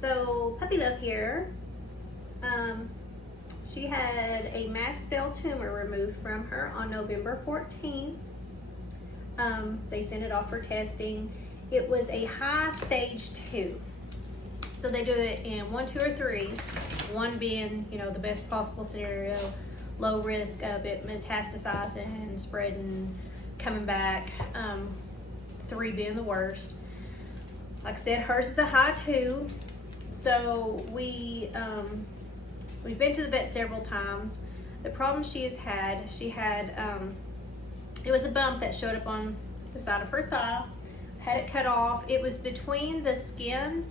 So Puppy Love here. She had a mast cell tumor removed from her on November 14th. They sent it off for testing. It was a high stage 2. So they do it in 1, 2, or 3. 1 being, the best possible scenario, low risk of it metastasizing, spreading, coming back. 3 being the worst. Like I said, hers is a high 2. So we've been to the vet several times. The problem she had, it was a bump that showed up on the side of her thigh. Had it cut off. It was between the skin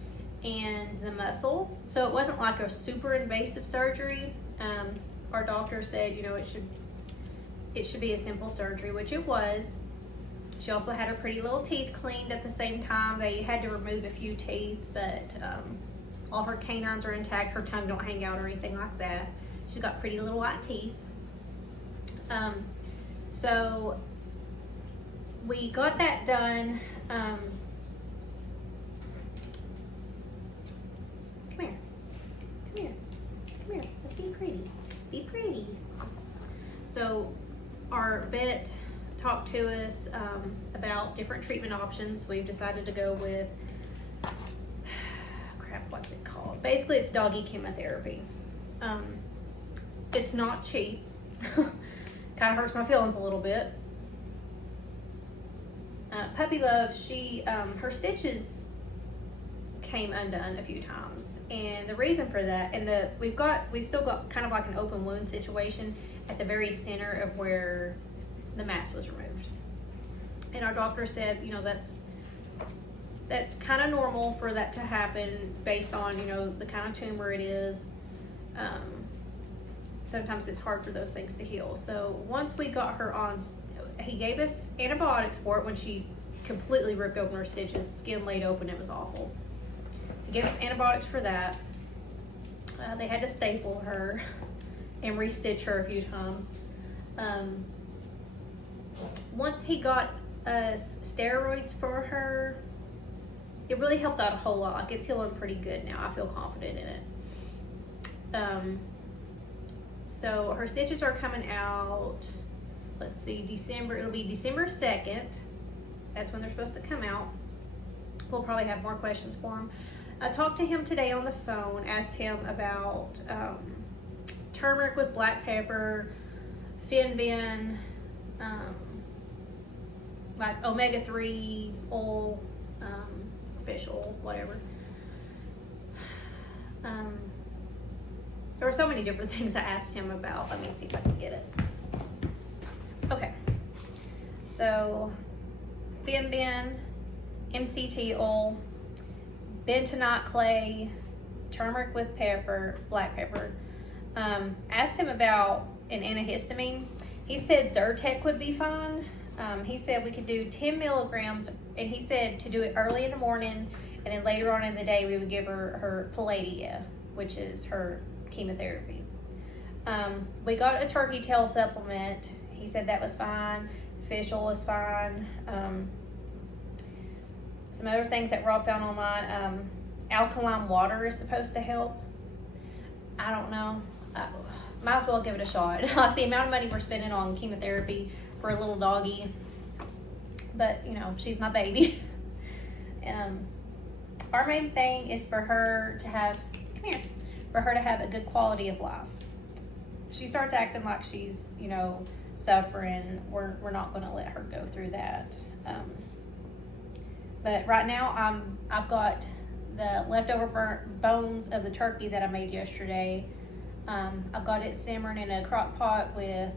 and the muscle, so it wasn't like a super invasive surgery. Our doctor said, it should be a simple surgery, which it was. She also had her pretty little teeth cleaned at the same time. They had to remove a few teeth, but all her canines are intact. Her tongue don't hang out or anything like that. She's got pretty little white teeth. So we got that done. Come here. Let's be pretty. Be pretty. So our vet talked to us about different treatment options. We've decided to go with, what's it called? Basically, it's doggy chemotherapy. It's not cheap. Kind of hurts my feelings a little bit. Puppy Love, her stitches came undone a few times, and the reason for that, and we've still got kind of like an open wound situation at the very center of where the mass was removed. And our doctor said, that's kind of normal for that to happen based on, the kind of tumor it is. Sometimes it's hard for those things to heal. So once we got her on, he gave us antibiotics for it when she completely ripped open her stitches, skin laid open, it was awful. He gave us antibiotics for that. They had to staple her and restitch her a few times. Once he got us steroids for her, it really helped out a whole lot. Like, it's healing pretty good now. I feel confident in it. So her stitches are coming out, let's see, it'll be December 2nd. That's when they're supposed to come out. We'll probably have more questions for him. I talked to him today on the phone, asked him about turmeric with black pepper, Fenbin, like omega-3 oil, fish oil, whatever. There were so many different things I asked him about. Let me see if I can get it. Okay. So, Fenbin, MCT oil, bentonite clay, turmeric with pepper, black pepper. Asked him about an antihistamine. He said Zyrtec would be fine. He said we could do 10 milligrams, and he said to do it early in the morning, and then later on in the day we would give her Palladia, which is her chemotherapy. We got a turkey tail supplement. He said that was fine. Fish oil is fine. Some other things that Rob found online, alkaline water is supposed to help. I don't know. Might as well give it a shot. Like, the amount of money we're spending on chemotherapy for a little doggy, but she's my baby. Our main thing is for her to have a good quality of life. If she starts acting like she's suffering, we're not going to let her go through that. But right now I've got the leftover bones of the turkey that I made yesterday. I've got it simmering in a crock pot with,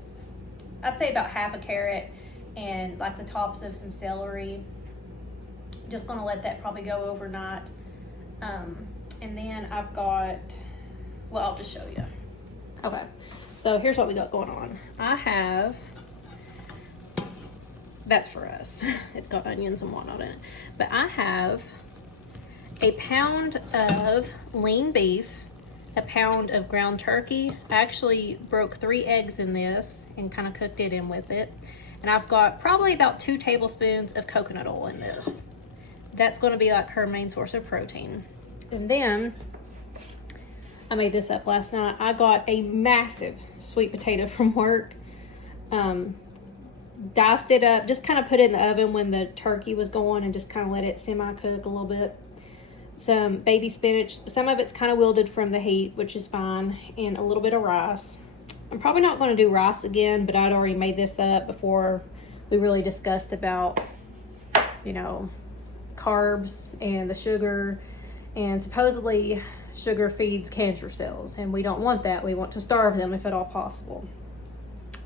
I'd say, about half a carrot and like the tops of some celery. Just gonna let that probably go overnight. And then I've got, I'll just show you. Okay, so here's what we got going on. I have, that's for us. It's got onions and whatnot in it. But I have a pound of lean beef, a pound of ground turkey. I actually broke 3 eggs in this and kind of cooked it in with it. And I've got probably about 2 tablespoons of coconut oil in this. That's going to be like her main source of protein. And then I made this up last night. I got a massive sweet potato from work. Diced it up, just kind of put it in the oven when the turkey was going and just kind of let it semi-cook a little bit. Some baby spinach. Some of it's kind of wilted from the heat, which is fine. And a little bit of rice. I'm probably not going to do rice again, but I'd already made this up before we really discussed about, you know, carbs and the sugar. And supposedly sugar feeds cancer cells, and we don't want that. We want to starve them if at all possible.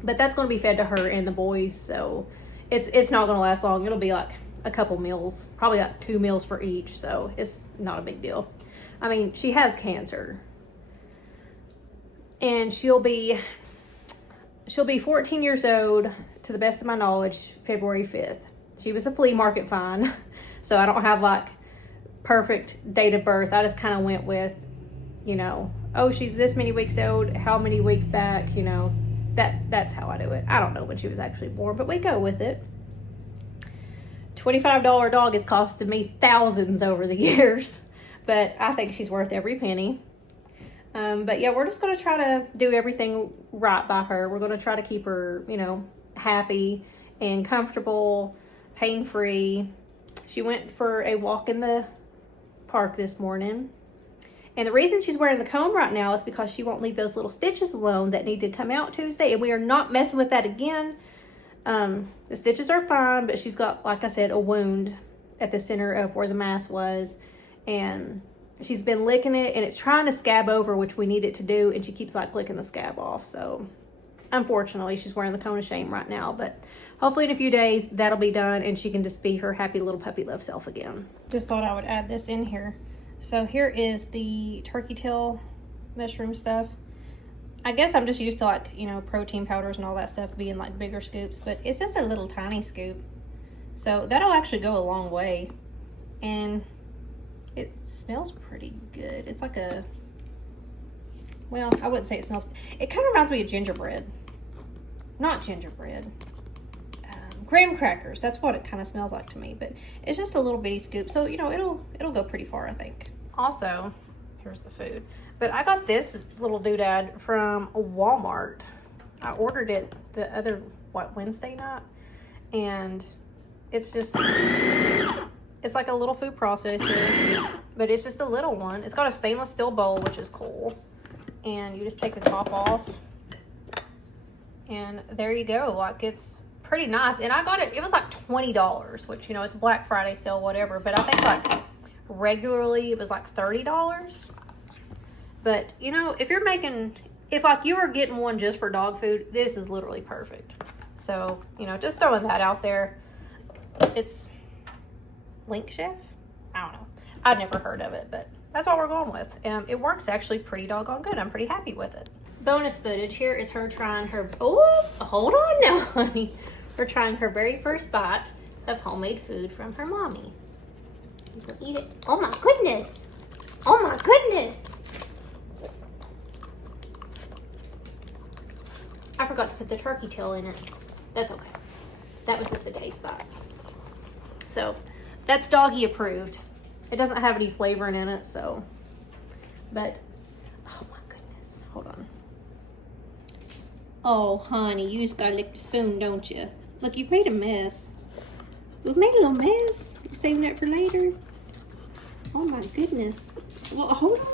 But that's going to be fed to her and the boys, so it's not going to last long. It'll be like a couple meals, probably like 2 meals for each, so it's not a big deal. I mean, she has cancer, and she'll be 14 years old, to the best of my knowledge, February 5th. She was a flea market find, so I don't have like perfect date of birth. I just kind of went with, you know, oh, she's this many weeks old, how many weeks back, you know, that's how I do it. I don't know when she was actually born, but we go with it. $25 dog has costed me thousands over the years, but I think she's worth every penny. But yeah, we're just going to try to do everything right by her. We're going to try to keep her, you know, happy and comfortable, pain-free. She went for a walk in the park this morning. And the reason she's wearing the comb right now is because she won't leave those little stitches alone that need to come out Tuesday. And we are not messing with that again. The stitches are fine, but she's got, like I said, a wound at the center of where the mass was. And she's been licking it, and it's trying to scab over, which we need it to do. And she keeps like licking the scab off. So unfortunately, she's wearing the cone of shame right now. But hopefully in a few days, that'll be done, and she can just be her happy little puppy love self again. Just thought I would add this in here. So here is the turkey tail mushroom stuff. I guess I'm just used to, like, you know, protein powders and all that stuff being like bigger scoops, but it's just a little tiny scoop. So that'll actually go a long way. And it smells pretty good. It's like a, well, I wouldn't say it smells, it kind of reminds me of gingerbread. Not gingerbread. Graham crackers, that's what it kind of smells like to me, but it's just a little bitty scoop, so you know it'll go pretty far, I think. Also, here's the food, but I got this little doodad from Walmart. I ordered it the other Wednesday night, and it's just, it's like a little food processor, but it's just a little one. It's got a stainless steel bowl, which is cool, and you just take the top off, and there you go. Like, it's pretty nice. And I got it, it was like $20, which, you know, it's Black Friday sale, whatever, but I think like regularly it was like $30. But you know, if like you were getting one just for dog food, this is literally perfect. So, you know, just throwing that out there. It's Link Chef, I don't know, I'd never heard of it, but that's what we're going with. It works actually pretty doggone good. I'm pretty happy with it. Bonus footage, here is her trying her, oh, hold on now, honey. We're trying her very first bite of homemade food from her mommy. We'll eat it. Oh my goodness. Oh my goodness. I forgot to put the turkey tail in it. That's okay. That was just a taste bite. So that's doggy approved. It doesn't have any flavoring in it, so, but, oh my goodness. Hold on. Oh, honey, you just gotta lick the spoon, don't you? Look, you've made a mess. We've made a little mess. You're saving that for later. Oh my goodness. Well, hold on.